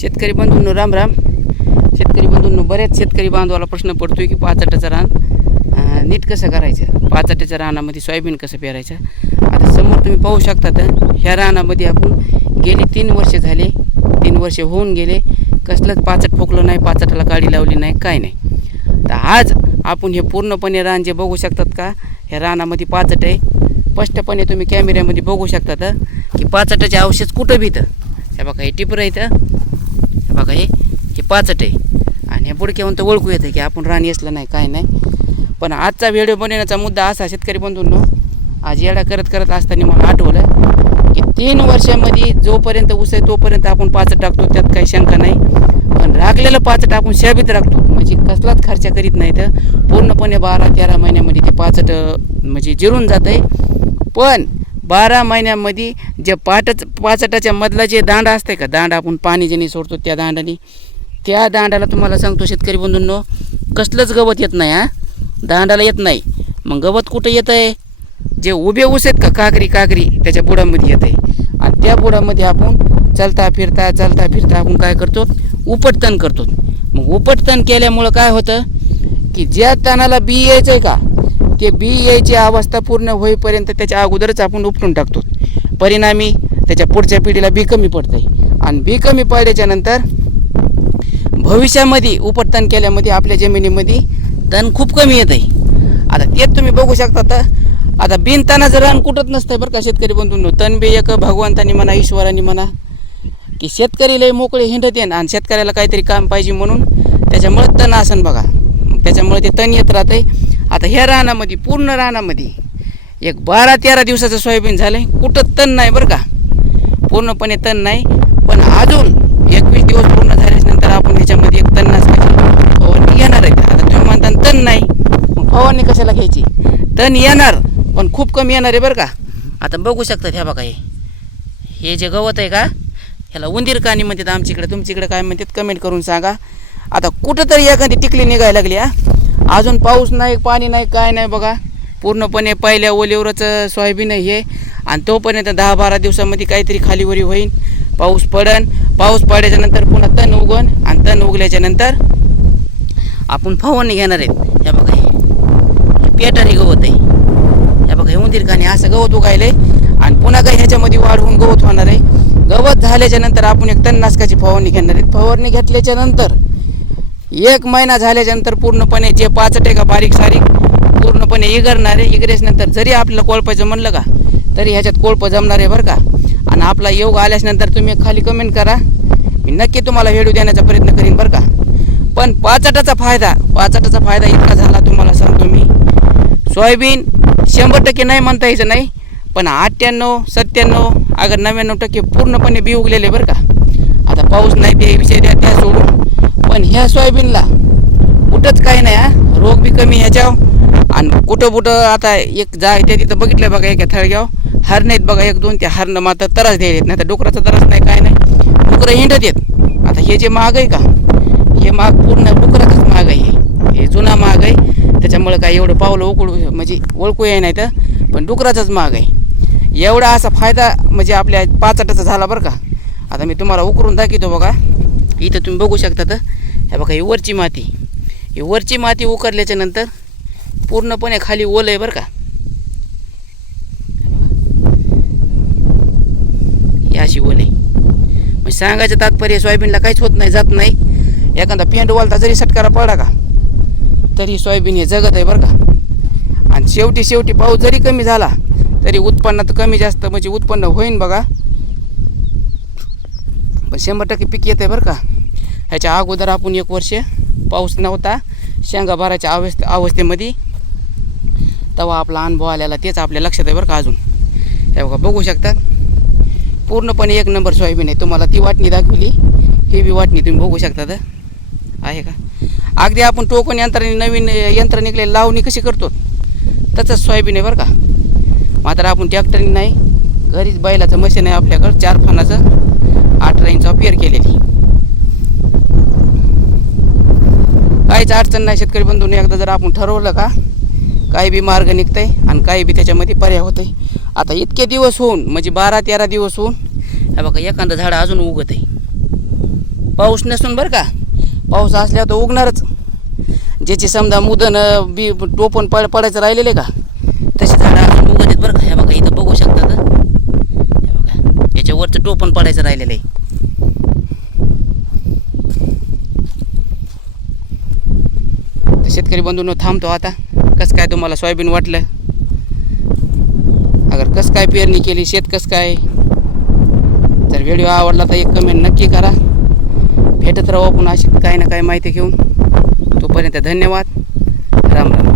शेतकरी बंधूंनो राम राम. शेतकरी बंधूंनो बऱ्याच शेतकरी बांधवाला प्रश्न पडतोय की पाचटाचं रान नीट कसं करायचं? पाचाट्याच्या रानामध्ये सोयाबीन कसं पेरायचं? आता समोर तुम्ही पाहू शकता तर ह्या रानामध्ये आपण गेली तीन वर्षे झाले तीन वर्षे होऊन गेले कसलंच पाचट फुकलं नाही पाचटाला गाडी लावली नाही काय नाही. तर आज आपण हे पूर्णपणे रान जे बघू शकतात का ह्या रानामध्ये पाचट आहे. स्पष्टपणे तुम्ही कॅमेऱ्यामध्ये बघू शकतात की पाचटाचे अवशेष कुठं भीतं? हे बघा हे टिपरं इथं. बघा हे हे पाचट आहे. आणि हे बुडक्याहून तर ओळखू येतं की आपण राणी येसलं नाही काय नाही. पण आजचा व्हिडिओ बनवण्याचा मुद्दा असा शेतकरी बंधूंनो आज येडा करत करत असताना मला आठवलं की तीन वर्षामध्ये जोपर्यंत ऊस आहे तोपर्यंत आपण पाचट टाकतो त्यात काही शंका नाही. पण राखलेलं पाचट आपण शाबीत राखतो. म्हणजे कसलाच खर्च करीत नाही तर पूर्णपणे बारा तेरा महिन्यामध्ये ते पाचट म्हणजे जिरून जात आहे पण बारा महिन्यामध्ये जे पाटच पाचटाच्या मधला जे दांडा असते का दांडा आपण पाणी ज्याने सोडतो त्या दांडाने त्या दांडाला तुम्हाला सांगतो शेतकरी बंधूंनो कसलंच गवत येत नाही हा? दांडाला येत नाही. मग गवत कुठं येतं आहे जे उभे ऊस आहेत का काकरी काकरी त्याच्या बुडामध्ये येत आहे आणि त्या बुडामध्ये आपण चलता फिरता चलता फिरता आपण काय करतो? उपटतन करतो. मग उपटतन केल्यामुळं काय होतं? की ज्या तणाला बी यायचं आहे का ते बी यायची अवस्था पूर्ण होईपर्यंत त्याच्या अगोदरच आपण उपटून टाकतो. परिणामी त्याच्या पुढच्या पिढीला बी कमी पडत आहे आणि बी कमी पडल्याच्यानंतर भविष्यामध्ये उपटतण केल्यामध्ये आपल्या जमिनीमध्ये तण खूप कमी येत आहे आता तेच तुम्ही बघू शकता तर आता बिन तणाचं रान कुठत नसतंय बरं का शेतकरी बंधूंनो. तण बी एक भगवंतानी म्हणा ईश्वरांनी म्हणा की शेतकरी लय मोकळे हिंडत येन आणि शेतकऱ्याला काहीतरी काम पाहिजे म्हणून त्याच्यामुळे तण आसन बघा. त्याच्यामुळे ते तण येत राहतंय. आता ह्या रानामध्ये पूर्ण रानामध्ये एक बारा तेरा दिवसाचं सोयाबीन झालं आहे कुठं तण नाही बरं का. पूर्णपणे तण नाही. पण अजून एकवीस दिवस पूर्ण झाल्याच्यानंतर आपण ह्याच्यामध्ये एक तण नाशकाची फवारणी येणार आहे. आता तुम्ही म्हणता तण नाही. मग फवारणी कशाला घ्यायची? तण येणार पण खूप कमी येणार आहे बरं का. आता बघू शकतात ह्या बघा हे. हे जे गवत आहे का ह्याला उंदीर कानी म्हणतात आमच्याकडे. तुमच्याकडे काय म्हणतात? कमेंट करून सांगा. आता कुठंतरी एखादी टिकली निघायला लागली हा. अजून पाऊस नाही पाणी नाही काय नाही बघा. पूर्णपणे पहिल्या ओलीवरच सोयाबीन आहे हे. आणि तोपर्यंत दहा बारा दिवसामध्ये काहीतरी खालीवरी होईल पाऊस पडन. पाऊस पडल्याच्यानंतर पुन्हा तण उगन आणि तण उगल्याच्यानंतर आपण फवारणी घेणार आहेत. हे बघा हे. हे पेटारी गवत आहे. हे बघा हे उंदीर काने असं गवत उगायलं आहे आणि पुन्हा काही ह्याच्यामध्ये वाढ होऊन गवत होणार आहे. गवत झाल्याच्यानंतर आपण एक तणनाशकाची फवारणी घेणार आहेत. फवारणी घेतल्याच्यानंतर एक महिना झाल्याच्यानंतर पूर्णपणे जे पाचट आहे का बारीक सारीक पूर्णपणे इगरणार आहे इगरेच्यानंतर जरी आपल्याला कोळपायचं म्हणलं का तरी ह्याच्यात कोळपं जमणार आहे बरं का. आणि आपला योग आल्याच्यानंतर तुम्ही खाली कमेंट करा. मी नक्की तुम्हाला व्हिडिओ देण्याचा प्रयत्न करीन बरं का. पण पाचटाचा फायदा पाचटाचा फायदा इतका झाला तुम्हाला सांगतो मी. सोयाबीन शंभर टक्के नाही म्हणता यायचं नाही पण अठ्ठ्याण्णव सत्त्याण्णव अगर नव्याण्णव टक्के पूर्णपणे बी उगलेले बरं का. आता पाऊस नाही ते विषय द्या त्या सोडून. पण ह्या सोयाबीनला कुठंच काही नाही हा. रोग बी कमी ह्याच्यावर आणि कुठं कुठं आता एक जा त्या तिथं बघितलं बघा एका थळग्याव हर नाहीत बघा एक दोन त्या हरणं मात्र त्रास द्यायला येत नाही. तर डुकराचा त्रास नाही काय नाही. डुकरं हिंडत येत आता हे जे महाग आहे का? हे महाग पूर्ण डुकराचंच महाग आहे. हे. जुना महाग आहे. त्याच्यामुळं काय एवढं पावलं उकळू म्हणजे ओळखू ये नाही तर पण डुकराचाच महाग आहे. एवढा असा फायदा म्हणजे आपल्या पाचटाचा झाला बरं का. आता मी तुम्हाला उकरून दाखवतो बघा. इथं तुम्ही बघू शकता तर. हे बघा ही वरची माती. ही वरची माती उकरल्याच्या नंतर पूर्णपणे खाली ओलं आहे बरं का. ही अशी ओल आहे. म्हणजे सांगायचं तात्पर्य सोयाबीनला काहीच होत नाही जात नाही. एखादा पेंड वालता जरी सटकारा पडला का तरी सोयाबीन हे जगत आहे बरं का. आणि शेवटी शेवटी पाऊस जरी कमी झाला तरी उत्पन्नात कमी जास्त म्हणजे उत्पन्न होईन बघा. पण शंभर टक्के पीक येत आहे बरं का. ह्याच्या अगोदर आपण एक वर्ष पाऊस नव्हता. शेंगा भरायच्या अवस्थे अवस्थेमध्ये तेव्हा आपला अनुभव आलेला तेच आपल्या लक्षात आहे बरं का अजून. हे बघा बघू शकतात पूर्णपणे एक नंबर सोयाबीन आहे. तुम्हाला ती वाटणी दाखवली. ही बी वाटणी तुम्ही बघू शकता आहे का? अगदी आपण टोकन यंत्राने नवीन यंत्र निघले लावणी कशी करतो? तसंच सोयाबीन आहे बरं का. मात्र आपण ट्रॅक्टरने नाही. घरीच बैलाचं मशीन आहे आपल्याकडं चार फानाचं अठरा काहीच अडचण नाही. शेतकरी बंधूंनी एकदा जर आपण ठरवलं का काही बी मार्ग निघतंय आणि काही बी त्याच्यामध्ये पर्याय होतंय. आता इतके दिवस होऊन म्हणजे बारा तेरा दिवस होऊन हे बघा एखादं झाड अजून उगत आहे पाऊस नसून बरं का पाऊस असल्यावर तर उगणारच. ज्याची समजा मुदन बी टोपण पड पडायचं राहिलेले का तसे झाडं अजून उगत आहेत बरं का. हे बघा इथं बघू शकतात हे बघा याच्यावरचं टोपण पडायचं राहिलेलं आहे. शेतकरी बंधूंनो थांबतो आता. कसं काय तुम्हाला सोयाबीन वाटलं? अगर कसं काय पेरणी केली शेत कसं काय? जर व्हिडिओ आवडला तर एक कमेंट नक्की करा. भेटत राहू आपण अशी काही ना काही माहिती घेऊन. तोपर्यंत धन्यवाद. राम राम.